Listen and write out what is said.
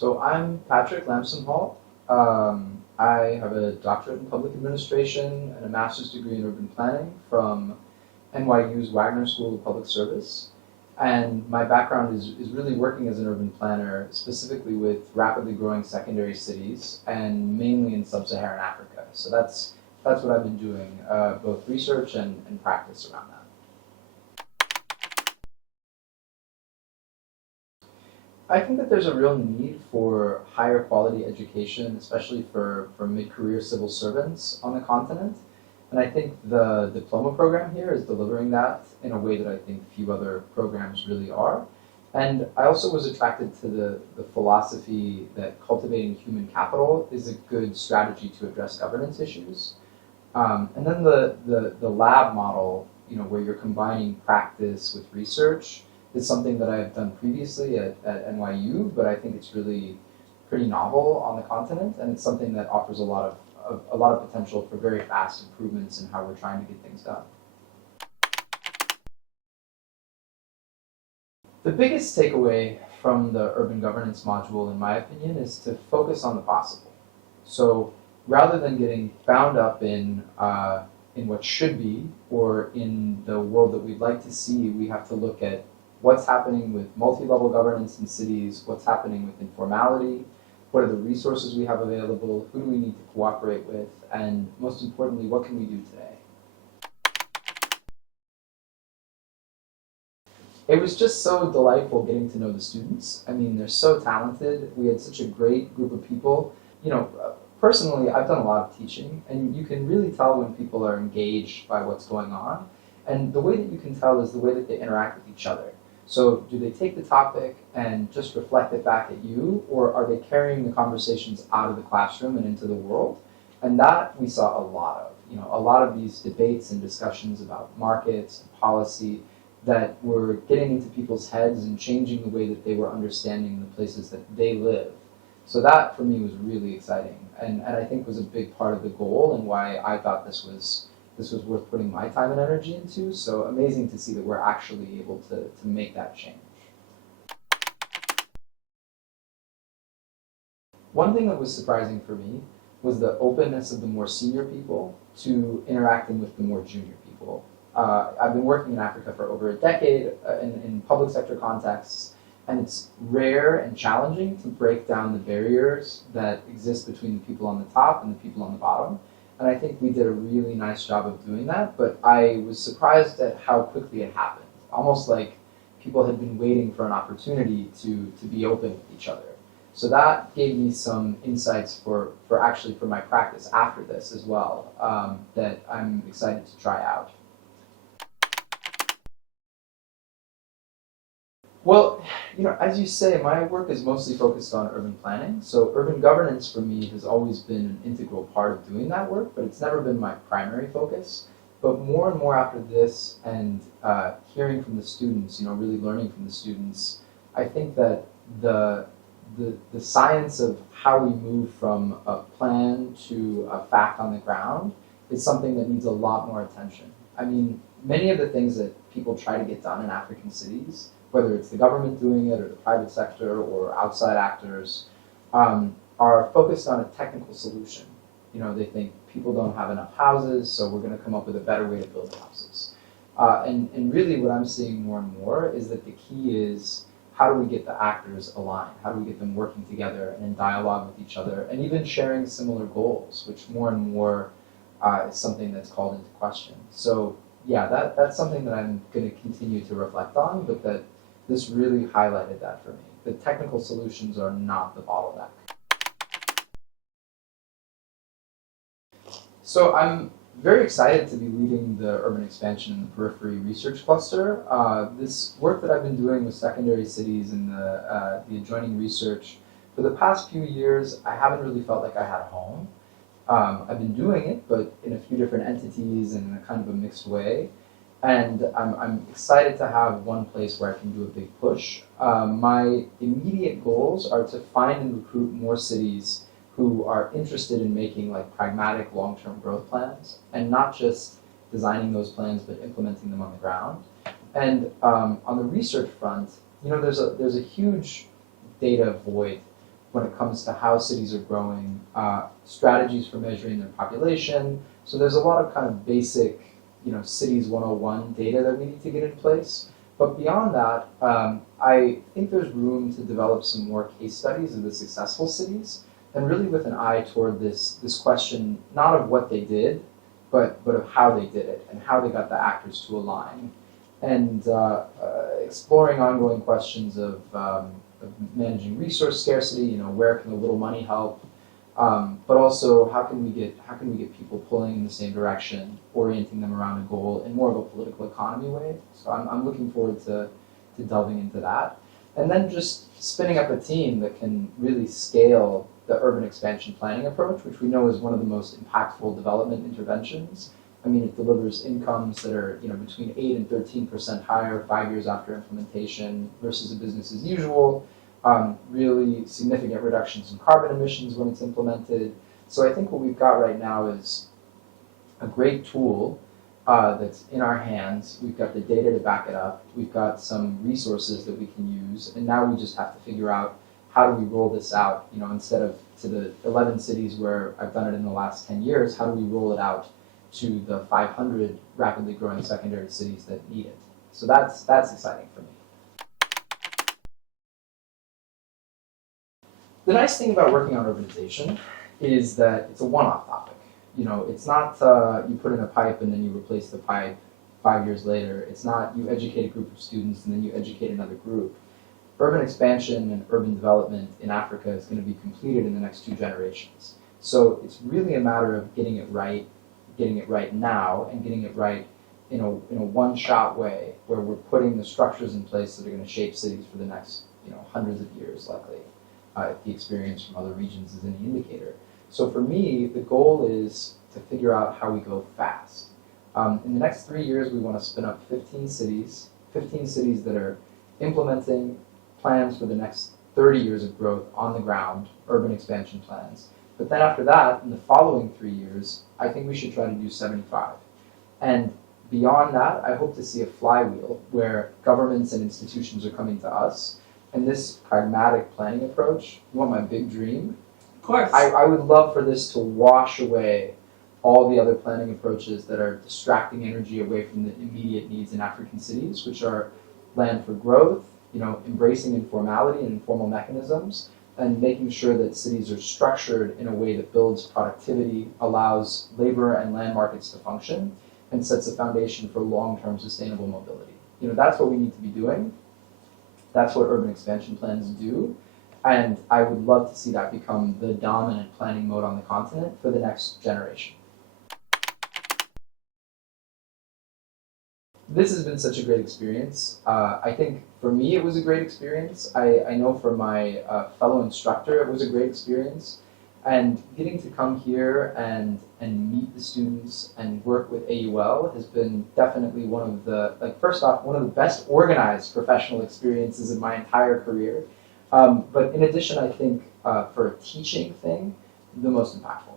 So I'm Patrick Lamson-Hall. I have a doctorate in public administration and a master's degree in urban planning from NYU's Wagner School of Public Service. And my background is really working as an urban planner, specifically with rapidly growing secondary cities and mainly in sub-Saharan Africa. So that's what I've been doing, both research and practice around that. I think that there's a real need for higher quality education, especially for mid-career civil servants on the continent. And I think the diploma program here is delivering that in a way that I think few other programs really are. And I also was attracted to the philosophy that cultivating human capital is a good strategy to address governance issues. And then the lab model, where you're combining practice with research, is something that I've done previously at NYU, but I think it's really pretty novel on the continent, and it's something that offers a lot of potential for very fast improvements in how we're trying to get things done. The biggest takeaway from the urban governance module, in my opinion, is to focus on the possible. So rather than getting bound up in what should be or in the world that we'd like to see, we have to look at what's happening with multi-level governance in cities, what's happening with informality, what are the resources we have available, who do we need to cooperate with, and most importantly, what can we do today? It was just so delightful getting to know the students. I mean, they're so talented. We had such a great group of people. Personally, I've done a lot of teaching, and you can really tell when people are engaged by what's going on. And the way that you can tell is the way that they interact with each other. So do they take the topic and just reflect it back at you, or are they carrying the conversations out of the classroom and into the world? And that we saw a lot of. A lot of these debates and discussions about markets and policy that were getting into people's heads and changing the way that they were understanding the places that they live. So that, for me, was really exciting, and I think was a big part of the goal and why I thought this was worth putting my time and energy into. So amazing to see that we're actually able to make that change. One thing that was surprising for me was the openness of the more senior people to interacting with the more junior people. I've been working in Africa for over a decade in public sector contexts, and it's rare and challenging to break down the barriers that exist between the people on the top and the people on the bottom. And I think we did a really nice job of doing that, but I was surprised at how quickly it happened. Almost like people had been waiting for an opportunity to be open with each other. So that gave me some insights for my practice after this as well, that I'm excited to try out. Well, as you say, my work is mostly focused on urban planning. So urban governance for me has always been an integral part of doing that work, but it's never been my primary focus. But more and more after this and hearing from the students, really learning from the students, I think that the science of how we move from a plan to a fact on the ground is something that needs a lot more attention. I mean, many of the things that people try to get done in African cities, whether it's the government doing it or the private sector or outside actors, are focused on a technical solution. They think people don't have enough houses, so we're going to come up with a better way to build houses. And really what I'm seeing more and more is that the key is how do we get the actors aligned? How do we get them working together and in dialogue with each other and even sharing similar goals, which more and more is something that's called into question. So yeah, that's something that I'm going to continue to reflect on, but that this really highlighted that for me. The technical solutions are not the bottleneck. So I'm very excited to be leading the urban expansion in the Periphery research cluster. This work that I've been doing with secondary cities and the adjoining research, for the past few years, I haven't really felt like I had a home. I've been doing it, but in a few different entities and in a kind of a mixed way. And I'm excited to have one place where I can do a big push. My immediate goals are to find and recruit more cities who are interested in making pragmatic long-term growth plans and not just designing those plans but implementing them on the ground. And on the research front, there's a huge data void when it comes to how cities are growing, strategies for measuring their population. So there's a lot of kind of basic, cities 101 data that we need to get in place. But beyond that, I think there's room to develop some more case studies of the successful cities, and really with an eye toward this question, not of what they did, but of how they did it and how they got the actors to align, and exploring ongoing questions of managing resource scarcity. Where can a little money help? But also, how can we get people pulling in the same direction, orienting them around a goal in more of a political economy way? So I'm looking forward to delving into that. And then just spinning up a team that can really scale the urban expansion planning approach, which we know is one of the most impactful development interventions. I mean, it delivers incomes that are between 8 and 13% higher 5 years after implementation versus a business as usual. Really significant reductions in carbon emissions when it's implemented. So I think what we've got right now is a great tool that's in our hands. We've got the data to back it up. We've got some resources that we can use, and now we just have to figure out how do we roll this out. Instead of to the 11 cities where I've done it in the last 10 years, how do we roll it out to the 500 rapidly growing secondary cities that need it? So that's exciting for me. The nice thing about working on urbanization is that it's a one-off topic. It's not you put in a pipe and then you replace the pipe 5 years later. It's not you educate a group of students and then you educate another group. Urban expansion and urban development in Africa is going to be completed in the next 2 generations. So it's really a matter of getting it right now, and getting it right in a one-shot way, where we're putting the structures in place that are going to shape cities for the next hundreds of years, likely, if the experience from other regions is any indicator. So for me, the goal is to figure out how we go fast. In the next 3 years, we want to spin up 15 cities that are implementing plans for the next 30 years of growth on the ground, urban expansion plans. But then after that, in the following 3 years, I think we should try to do 75. And beyond that, I hope to see a flywheel where governments and institutions are coming to us. And this pragmatic planning approach, you want my big dream? Of course. I would love for this to wash away all the other planning approaches that are distracting energy away from the immediate needs in African cities, which are land for growth, embracing informality and informal mechanisms, and making sure that cities are structured in a way that builds productivity, allows labor and land markets to function, and sets a foundation for long-term sustainable mobility. That's what we need to be doing. That's what urban expansion plans do. And I would love to see that become the dominant planning mode on the continent for the next generation. This has been such a great experience. I think for me it was a great experience. I know for my fellow instructor it was a great experience. And getting to come here and meet the students and work with AUL has been definitely one of the, first off, one of the best organized professional experiences in my entire career. But in addition, I think for a teaching thing, the most impactful.